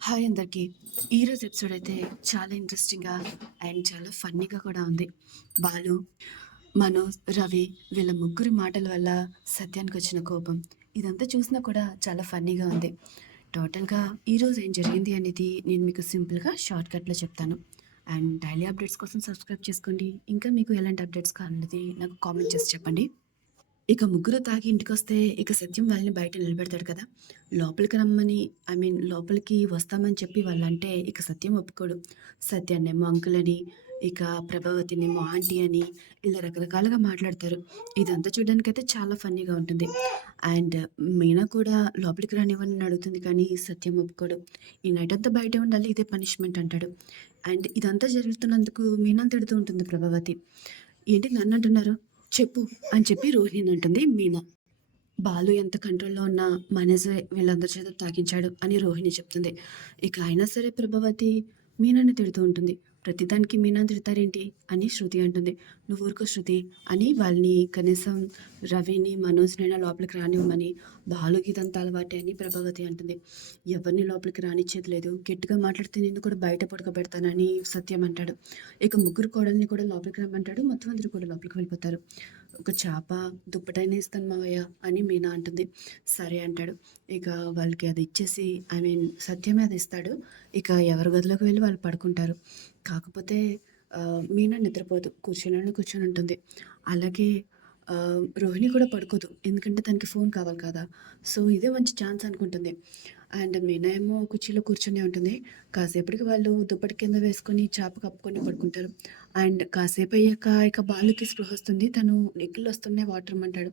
Hi అందరికీ. ఈరోజు episode అయితే చాలా ఇంట్రెస్టింగ్‌గా అండ్ చాలా ఫన్నీగా కూడా ఉంది. బాలు, మనోజ్, రవి వీళ్ళ ముగ్గురి మాటల వల్ల సత్యానికొచ్చిన కోపం. ఇదంతా చూసినా కూడా చాలా ఫన్నీగా ఉంది. టోటల్‌గా ఈరోజు ఏం జరిగింది అనేది నేను మీకు సింపుల్‌గా షార్ట్‌కట్‌లో చెప్తాను. అండ్ డైలీ అప్డేట్స్ కోసం సబ్స్క్రైబ్ చేసుకోండి. ఇంకా మీకు ఎలాంటి అప్డేట్స్ కావాలనేది నాకు కామెంట్ చేసి చెప్పండి. ఇక ముగ్గురు తాగి ఇంటికొస్తే ఇక సత్యం వాళ్ళని బయట నిలబెడతాడు కదా! లోపలికి రమ్మని లోపలికి వస్తామని చెప్పి వాళ్ళంటే ఇక సత్యం ఒప్పుకోడు. సత్యాన్నేమో అంకుల్ అని, ఇక ప్రభావతినేమో ఆంటీ అని ఇలా రకరకాలుగా మాట్లాడతారు. ఇదంతా చూడడానికైతే చాలా ఫన్నీగా ఉంటుంది. అండ్ మీనా కూడా లోపలికి రానివ్వనని అడుగుతుంది కానీ సత్యం ఒప్పుకోడు. ఈ నైట్ అంతా బయటే ఉండాలి. ఇదే పనిష్మెంట్ అంటాడు. అండ్ ఇదంతా జరుగుతున్నందుకు మీనాని తిడుతూ ఉంటుంది ప్రభావతి. ఏంటి నన్నంటున్నారు? చెప్పు అని చెప్పి రోహిణిని అంటుంది మీనా. బాలు ఎంత కంట్రోల్‌లో ఉన్నా మనసే వీళ్ళందరి చేత తాగించాడు అని రోహిణి చెప్తుంది. ఇక అయినా సరే ప్రభావతి మీనాని తిడుతూ ఉంటుంది. ప్రతిదానికి మీనాని తిడతారేంటి అని శృతి అంటుంది. "నువ్వు ఊరుకో శృతి" అని వాళ్ళని కనీసం రవిని, మనోజ్‌నైనా లోపలికి రానివ్వమని, బాలుకి ఇదంతా అలవాటే అని ప్రభావతి అంటుంది. ఎవరిని లోపలికి రానిచ్చేది లేదు. గట్టిగా మాట్లాడితే నిన్ను కూడా బయట పడుకోబెడతానని సత్యం అంటాడు. ఇక ముగ్గురు కోడల్ని కూడా లోపలికి రమ్మంటాడు. మొత్తం అందరూ కూడా లోపలికి వెళ్ళిపోతారు. "ఒక చాప, దుప్పటైనా ఇస్తాను మావయ్య" అని మీనా అంటుంది. సరే అంటాడు. ఇక వాళ్ళకి అది ఇచ్చేసి సత్యమే అది ఇస్తాడు. ఇక ఎవరి గదిలోకి వెళ్ళి వాళ్ళు పడుకుంటారు. కాకపోతే మీనా నిద్రపోదు. కూర్చొని ఉంటుంది. అలాగే రోహిణి కూడా పడుకోదు. ఎందుకంటే తనకి ఫోన్ కావాలి కదా! సో, ఇదే మంచి ఛాన్స్ అనుకుంటుంది. అండ్ మీనా ఏమో కుర్చీలో కూర్చొనే ఉంటుంది. కాసేపటికి వాళ్ళు దుప్పటి కింద వేసుకొని చాప కప్పుకొని పడుకుంటారు. అండ్ కాసేపయ్యాక ఇక బాలుకి స్పృహొస్తుంది. తను ఎక్కిళ్ళొస్తున్నాయి వాటర్ ఇమ్మంటాడు.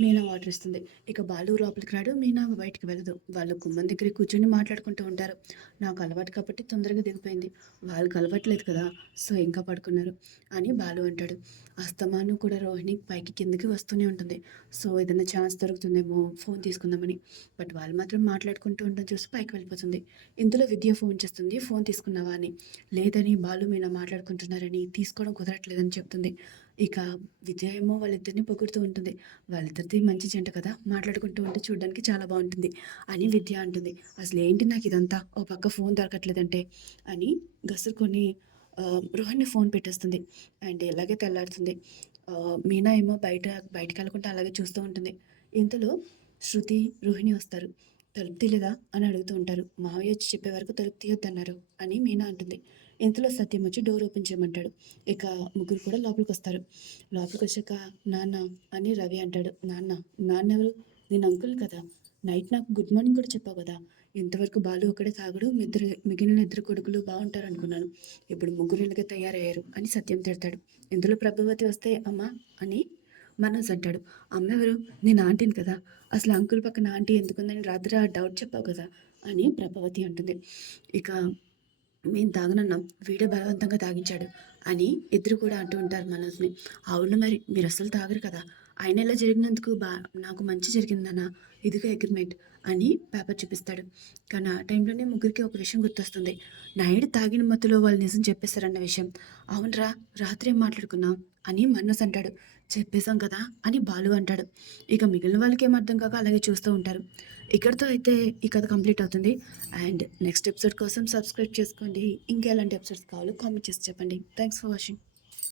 మీనా వాటర్ ఇస్తుంది. ఇక బాలు లోపలికి రాడు. మీనా బయటికి వెళ్ళదు. వాళ్ళు గుమ్మం దగ్గర కూర్చొని మాట్లాడుకుంటూ ఉంటారు. నాకు అలవాటు కాబట్టి తొందరగా దిగిపోయింది. వాళ్ళకి అలవాట్లేదు కదా! సో, ఇంకా పడుకున్నారు అని బాలు అంటాడు. అస్తమానం కూడా రోహిణి పైకి కిందకి వస్తూనే ఉంటుంది. సో, ఏదైనా ఛాన్స్ దొరుకుతుందేమో ఫోన్ తీసుకుందామని. బట్ వాళ్ళు మాత్రం మాట్లాడుకుంటూ ఉండడం చూసి పైకి వెళ్ళిపోతుంది. ఇంతలో విద్య ఫోన్ చేస్తుంది. "ఫోన్ తీసుకున్నావా" అని. లేదని బాలు మీనా మాట్లాడుకుంటున్నారని, తీసుకోవడం కుదరట్లేదని చెప్తుంది. ఇక విజయ ఏమో వాళ్ళిద్దరిని పొగుడుతూ ఉంటుంది. వాళ్ళిద్దరిది మంచి జంట కదా! మాట్లాడుకుంటూ ఉంటే చూడ్డానికి చాలా బావుంటుంది అని విద్య అంటుంది. అసలేంటి నాకిదంతా? ఓ పక్క ఫోన్ దొరకట్లేదంటే అని గసురుకొని రోహిణి ఫోన్ పెట్టేస్తుంది. అండ్ ఇలాగే తెల్లారుతుంది. మీనా ఏమో బయటికెళ్ళకుండా అలాగే చూస్తూ ఉంటుంది. ఇంతలో శృతి, రోహిణి వస్తారు. "తలుపు తీయలేదా?" అని అడుగుతూ ఉంటారు. "మావయ్య వచ్చి చెప్పే వరకు తలుపు తీయొద్దన్నారు" అని మీనా అంటుంది. ఇంతలో సత్యం వచ్చి డోర్ ఓపెన్ చేయమంటాడు. ఇక ముగ్గురు కూడా లోపలికొస్తారు. లోపలికొచ్చాక "నాన్న" అని రవి అంటాడు. "నాన్న? నాన్నెవరు? నేను అంకుల్ కదా! నైట్ నాకు గుడ్ మార్నింగ్ కూడా చెప్పావు కదా! ఇంతవరకు బాలు ఒక్కడే తాగడు. మిగిలిన ఇద్దరు కొడుకులు బావుంటారనుకున్నాను. ఇప్పుడు ముగ్గురు ఇలాగే తయారయ్యారు" అని సత్యం తిడతాడు. ఇంతలో ప్రభావతి వస్తే "అమ్మా" అని మనోజ్ అంటాడు. "అమ్మెవరు? నేను ఆంటీని కదా! అసలు అంకుల్ పక్కన ఆంటీ ఎందుకుందని రాత్రి ఆ డౌట్ చెప్పావు కదా!" అని ప్రభావతి అంటుంది. ఇక "మేము తాగనన్నాం. వీడే బలవంతంగా తాగించాడు" అని ఇద్దరు కూడా అంటూ ఉంటారు మనోజ్‌ని. "అవును మరి మీరస్సలు తాగరు కదా! అయినా ఇలా జరిగినందుకు నాకు మంచి జరిగింది నాన్న. ఇదిగో అగ్రిమెంట్" అని పేపర్ చూపిస్తాడు. కానీ ఆ టైంలోనే ముగ్గురికి ఒక విషయం గుర్తొస్తుంది. నైట్ తాగిన మత్తులో వాళ్ళు నిజం చెప్పేసారన్న విషయం. "అవునురా! రాత్రి ఏం మాట్లాడుకున్నాం?" అని మనోజ్ అంటాడు. "చెప్పేసాం కదా!" అని బాలు అంటాడు. ఇక మిగిలిన వాళ్ళకేం అర్థం కాక అలాగే చూస్తూ ఉంటారు. ఇక్కడితో అయితే ఈ కథ కంప్లీట్ అవుతుంది. అండ్ నెక్స్ట్ ఎపిసోడ్ కోసం సబ్స్క్రైబ్ చేసుకోండి. ఇంకా ఎలాంటి ఎపిసోడ్స్ కావాలో కామెంట్ చేసి చెప్పండి. Thanks for watching.